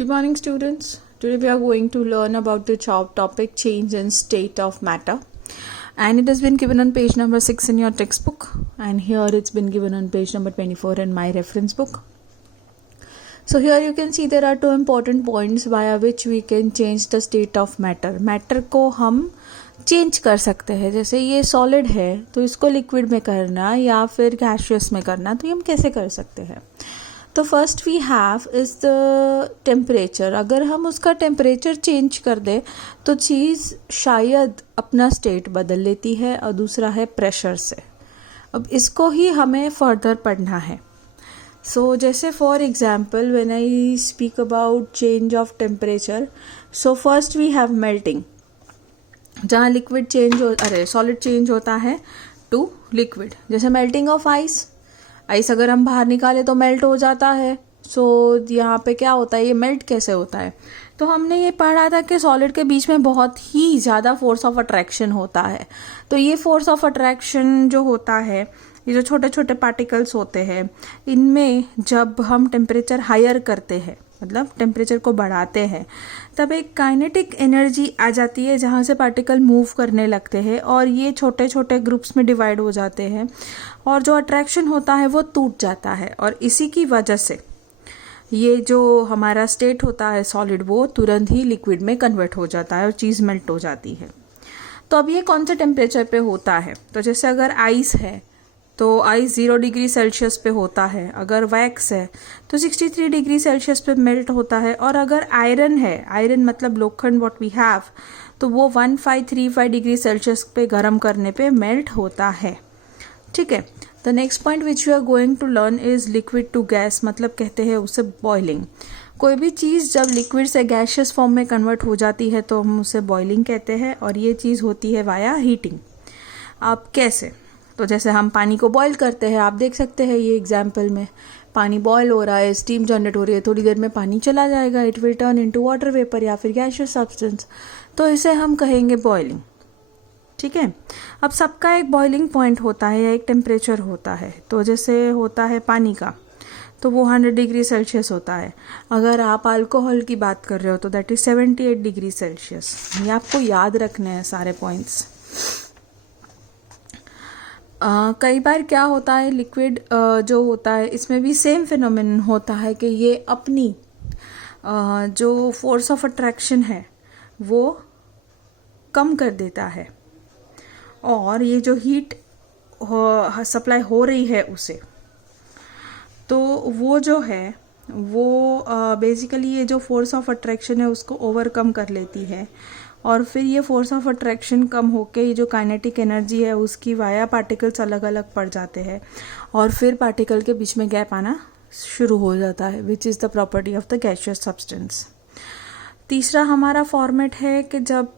Good morning, students. Today we are going to learn about the topic change in state of matter, and it has been given on page number 6 in your textbook, and here it's been given on page number 24 in my reference book. So here you can see there are two important points via which we can change the state of matter. Matter को हम change कर सकते हैं, जैसे ये solid है तो इसको लिक्विड में करना या फिर गैसियस में करना, तो ये हम कैसे कर सकते हैं. तो first we have is the temperature. अगर हम उसका टेम्परेचर चेंज कर दें तो चीज़ शायद अपना स्टेट बदल लेती है. और दूसरा है प्रेशर से. अब इसको ही हमें फर्दर पढ़ना है. सो जैसे for example when I speak about change of temperature, so first we have melting, जहाँ लिक्विड सॉलिड चेंज होता है टू लिक्विड. जैसे मेल्टिंग ऑफ आइस अगर हम बाहर निकाले तो मेल्ट हो जाता है. सो यहाँ पे क्या होता है, ये मेल्ट कैसे होता है. तो हमने ये पढ़ा था कि सॉलिड के बीच में बहुत ही ज़्यादा फोर्स ऑफ अट्रैक्शन होता है. तो ये फोर्स ऑफ अट्रैक्शन जो होता है, ये जो छोटे छोटे पार्टिकल्स होते हैं, इनमें जब हम टेम्परेचर हायर करते हैं, मतलब टेम्परेचर को बढ़ाते हैं, तब एक काइनेटिक एनर्जी आ जाती है जहाँ से पार्टिकल मूव करने लगते हैं और ये छोटे छोटे ग्रुप्स में डिवाइड हो जाते हैं और जो अट्रैक्शन होता है वो टूट जाता है. और इसी की वजह से ये जो हमारा स्टेट होता है सॉलिड, वो तुरंत ही लिक्विड में कन्वर्ट हो जाता है और चीज़ मेल्ट हो जाती है. तो अब ये कौन से टेम्परेचर पे होता है. तो जैसे अगर आइस है तो आइस 0 डिग्री सेल्सियस पे होता है. अगर वैक्स है तो 63 डिग्री सेल्सियस पे मेल्ट होता है. और अगर आयरन है, आयरन मतलब लोखंड व्हाट वी हैव, तो वो 1535 डिग्री सेल्सियस पे गर्म करने पे मेल्ट होता है. ठीक है. The next point which you are going to learn is liquid to gas, मतलब कहते हैं उसे बॉइलिंग. कोई भी चीज़ जब लिक्विड से गैसियस फॉर्म में कन्वर्ट हो जाती है तो हम उसे बॉइलिंग कहते हैं, और ये चीज़ होती है वाया हीटिंग. अब कैसे, तो जैसे हम पानी को बॉईल करते हैं, आप देख सकते हैं ये एग्जाम्पल में पानी बॉईल हो रहा है, स्टीम जनरेट हो रही है, थोड़ी देर में पानी चला जाएगा, it will turn into water vapour या फिर गैसियस सब्सटेंस, तो इसे हम कहेंगे बॉइलिंग. ठीक है. अब सबका एक बॉइलिंग पॉइंट होता है या एक टेम्परेचर होता है. तो जैसे होता है पानी का, तो वो 100 डिग्री सेल्सियस होता है. अगर आप अल्कोहल की बात कर रहे हो तो दैट इज 78 डिग्री सेल्सियस. ये आपको याद रखने हैं सारे पॉइंट्स. कई बार क्या होता है, लिक्विड जो होता है इसमें भी सेम फिनोमेनन होता है कि ये अपनी जो फोर्स ऑफ अट्रैक्शन है वो कम कर देता है, और ये जो हीट सप्लाई हो रही है उसे, तो वो जो है वो बेसिकली ये जो फोर्स ऑफ अट्रैक्शन है उसको ओवरकम कर लेती है. और फिर ये फोर्स ऑफ अट्रैक्शन कम होके ये जो काइनेटिक एनर्जी है उसकी वाया पार्टिकल्स अलग अलग पड़ जाते हैं, और फिर पार्टिकल के बीच में गैप आना शुरू हो जाता है, which is the property of the gaseous substance. तीसरा हमारा फॉर्मेट है कि जब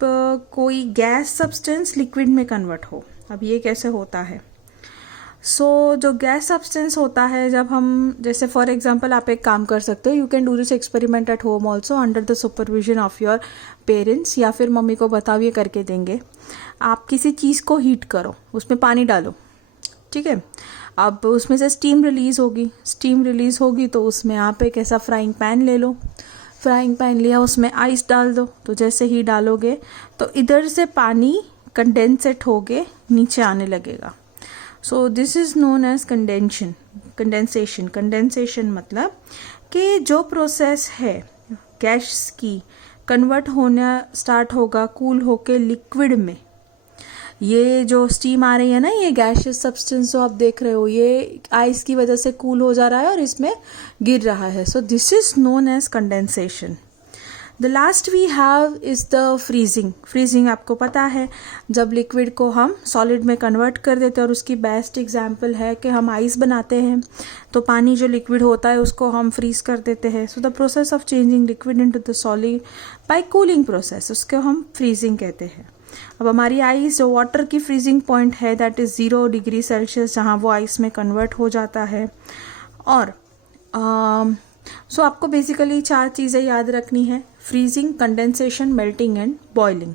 कोई गैस सब्सटेंस लिक्विड में कन्वर्ट हो. अब ये कैसे होता है. सो जो गैस सब्सटेंस होता है, जब हम जैसे फॉर एग्जांपल आप एक काम कर सकते हो, you can do this experiment at home also under the supervision of your parents, या फिर मम्मी को बताओ ये करके देंगे. आप किसी चीज़ को हीट करो, उसमें पानी डालो. ठीक है. अब उसमें से स्टीम रिलीज होगी तो उसमें आप एक ऐसा फ्राइंग पैन ले लो. फ्राइंग पैन लिया, उसमें आइस डाल दो. तो जैसे ही डालोगे तो इधर से पानी कंडेंसेट होके नीचे आने लगेगा. So this is known as condensation. Condensation मतलब कि जो प्रोसेस है गैस की कन्वर्ट होना स्टार्ट होगा कूल होके लिक्विड में. ये जो स्टीम आ रही है ना, ये गैसियस सब्सटेंस जो आप देख रहे हो, ये आइस की वजह से कूल हो जा रहा है और इसमें गिर रहा है. So this is known as condensation. The last we have is the freezing. Freezing आपको पता है, जब लिक्विड को हम सॉलिड में कन्वर्ट कर देते हैं, और उसकी बेस्ट एग्जांपल है कि हम आइस बनाते हैं तो पानी जो लिक्विड होता है उसको हम फ्रीज कर देते हैं. So the process of changing liquid into the solid bye cooling process, उसको हम फ्रीजिंग कहते हैं. अब हमारी आइस जो वाटर की फ्रीजिंग पॉइंट है दैट इज़ 0 डिग्री सेल्सियस, जहाँ वो आइस में कन्वर्ट हो जाता है. और सो आपको बेसिकली 4 चीज़ें याद रखनी है: freezing, condensation, melting and boiling.